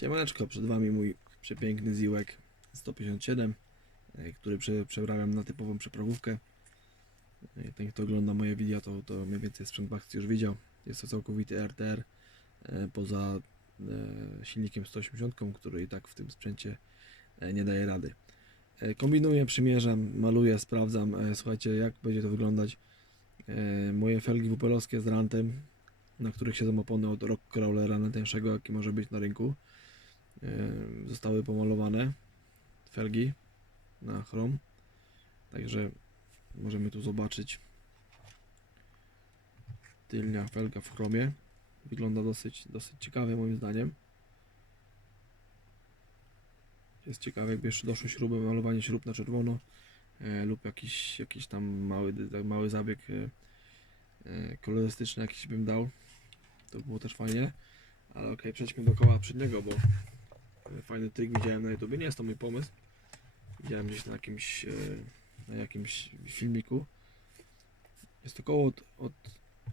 Siemaneczko, przed Wami mój przepiękny Ziłek 157, e, który prze, przebrawiam na typową przeprawówkę. E, Ten, kto ogląda moje wideo, to, to mniej więcej sprzęt w już widział. Jest to całkowity RTR, e, poza silnikiem 180, który i tak w tym sprzęcie nie daje rady. Kombinuję, przymierzam, maluję, sprawdzam. Słuchajcie, jak będzie to wyglądać. Moje felgi WP-owskie z rantem, na których siedzą opony od rock crawlera najtańszego, jaki może być na rynku. Zostały pomalowane felgi na chrom. Także możemy tu zobaczyć tylnia felga w chromie. Wygląda dosyć, dosyć ciekawie moim zdaniem. Jest ciekawe, jakby jeszcze doszły śruby, malowanie śrub na czerwono e, lub jakiś, jakiś tam mały, dy- mały zabieg e, e, kolorystyczny jakiś bym dał. To było też fajnie. Ale okej, przejdźmy do koła przedniego, bo fajny trik widziałem na YouTube. Nie jest to mój pomysł. Widziałem gdzieś na jakimś, e, na jakimś filmiku. Jest to koło od, od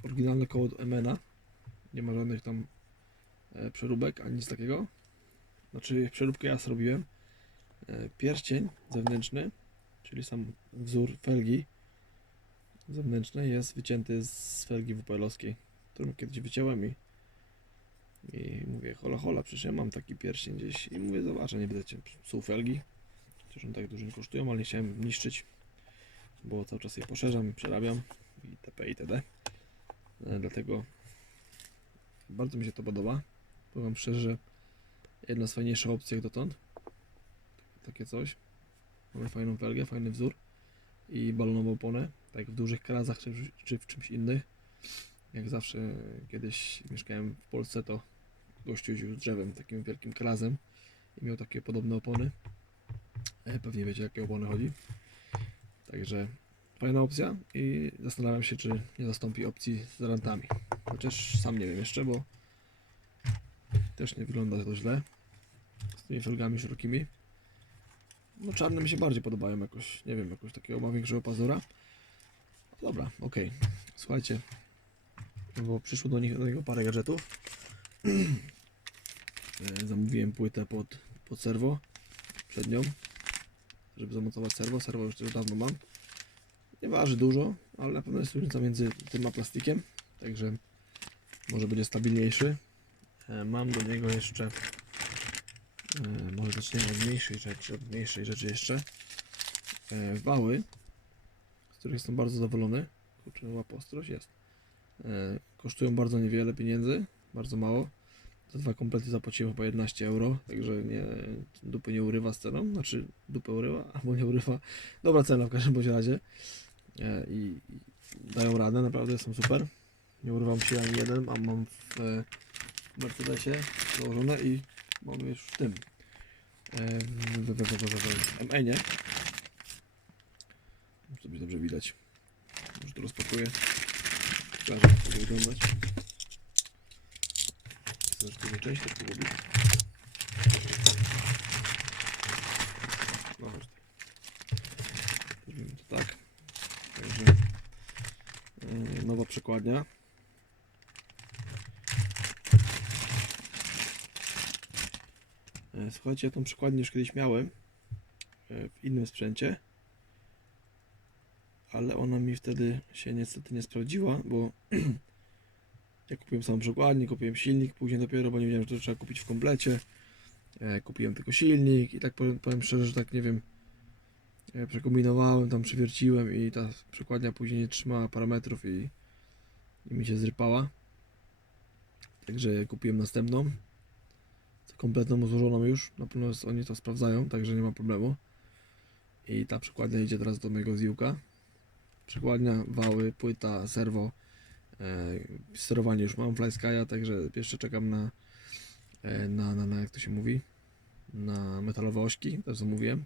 oryginalne koło od Emena. Nie ma żadnych tam e, przeróbek ani nic takiego. Znaczy przeróbkę ja zrobiłem. E, pierścień zewnętrzny, czyli sam wzór felgi zewnętrznej jest wycięty z felgi WPL-owskiej, którą kiedyś wyciąłem i, i mówię hola hola, przecież ja mam taki pierścień gdzieś i mówię zobaczę, nie cię psuł felgi, chociaż one tak dużo nie kosztują, ale nie chciałem niszczyć, bo cały czas je poszerzam, przerabiam i itp. itd. E, Dlatego bardzo mi się to podoba. Powiem szczerze, że jedna z fajniejszych opcji jak dotąd. Takie coś. Mamy fajną felgę, fajny wzór i balonową oponę, tak w dużych krazach czy, czy w czymś innych. Jak zawsze kiedyś mieszkałem w Polsce, to gościu z drzewem, takim wielkim krazem i miał takie podobne opony. E, Pewnie wiecie, jakie opony chodzi. Także fajna opcja i zastanawiam się, czy nie zastąpi opcji z rantami. Chociaż sam nie wiem jeszcze, bo też nie wygląda to źle z tymi felgami szerokimi. No czarne mi się bardziej podobają jakoś, nie wiem, jakoś takiego ma większego pazura. Dobra, okej. Słuchajcie, bo przyszło do, nich, do niego parę gadżetów. E, Zamówiłem płytę pod, pod serwo, przednią, żeby zamontować serwo. Serwo już już dawno mam. Nie waży dużo, ale na pewno jest różnica między tym a plastikiem, także może będzie stabilniejszy. E, Mam do niego jeszcze E, może zaczniemy od mniejszej rzeczy, od mniejszej rzeczy jeszcze. Wały, z których jestem bardzo zadowolony. Kurczę, ostrość jest. Kosztują bardzo niewiele pieniędzy, bardzo mało. Za dwa komplety zapłaciłem chyba 11 euro, także nie, dupy nie urywa z ceną. Znaczy, dupę urywa, albo nie urywa. Dobra cena w każdym bądź razie. E, i, I dają radę, naprawdę są super. Nie urywam się ani jeden, a mam w e, Mercedesie założone i mamy już w tym e, w, w, w, w, w, w MN-ie. Muszę to być dobrze widać. Może to rozpakuję. Pokażę, jak to będzie wyglądać. Chcę, że to nie część tak powodzi. No. Zrobimy to tak. Także nowa przekładnia. E, Słuchajcie, ja tą przykładnię już kiedyś miałem e, w innym sprzęcie, ale ona mi wtedy się niestety nie sprawdziła, bo ja kupiłem samą przekładnię, kupiłem silnik, później dopiero, bo nie wiedziałem, że to trzeba kupić w komplecie. E, Kupiłem tylko silnik i tak powiem, powiem szczerze, że tak nie wiem, e, przekombinowałem, tam przywierciłem i ta przekładnia później nie trzymała parametrów i, i mi się zrypała. Także kupiłem następną kompletną złożoną już. Na pewno oni to sprawdzają, także nie ma problemu. I ta przekładnia idzie teraz do mojego ziółka. Przekładnia, wały, płyta, serwo. E, sterowanie już mam FlySky'a, także jeszcze czekam na, e, na, na, na jak to się mówi, na metalowe ośki, też zamówiłem.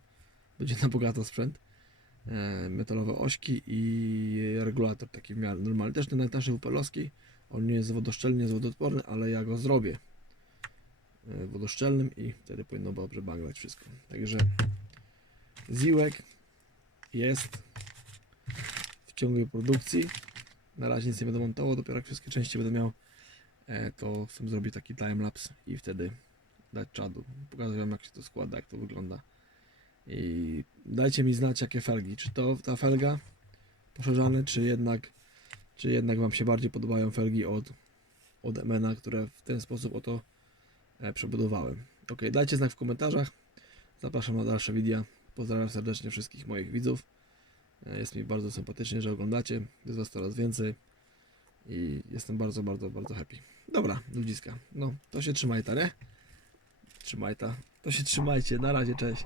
Będzie na bogato sprzęt. E, metalowe ośki i regulator taki normalny. Też ten najtańszy WP-owski. On nie jest wodoszczelny, jest wodoodporny, ale ja go zrobię wodoszczelnym i wtedy powinno dobrze banglać wszystko. Także ziłek jest w ciągłej produkcji. Na razie nic nie będę montował, dopiero jak wszystkie części będę miał, e, to chcę zrobić taki timelapse i wtedy dać czadu. Pokazuję wam jak się to składa, jak to wygląda. I dajcie mi znać jakie felgi. Czy to ta felga poszerzane, czy jednak czy jednak wam się bardziej podobają felgi od od MN, które w ten sposób oto e, przebudowałem. Ok, dajcie znak w komentarzach. Zapraszam na dalsze wideo. Pozdrawiam serdecznie wszystkich moich widzów. Jest mi bardzo sympatycznie, że oglądacie. Jest was coraz więcej. I jestem bardzo, bardzo, bardzo happy. Dobra, ludziska. No, to się trzymaj ta, nie? Trzymaj ta. To się trzymajcie. Na razie, cześć.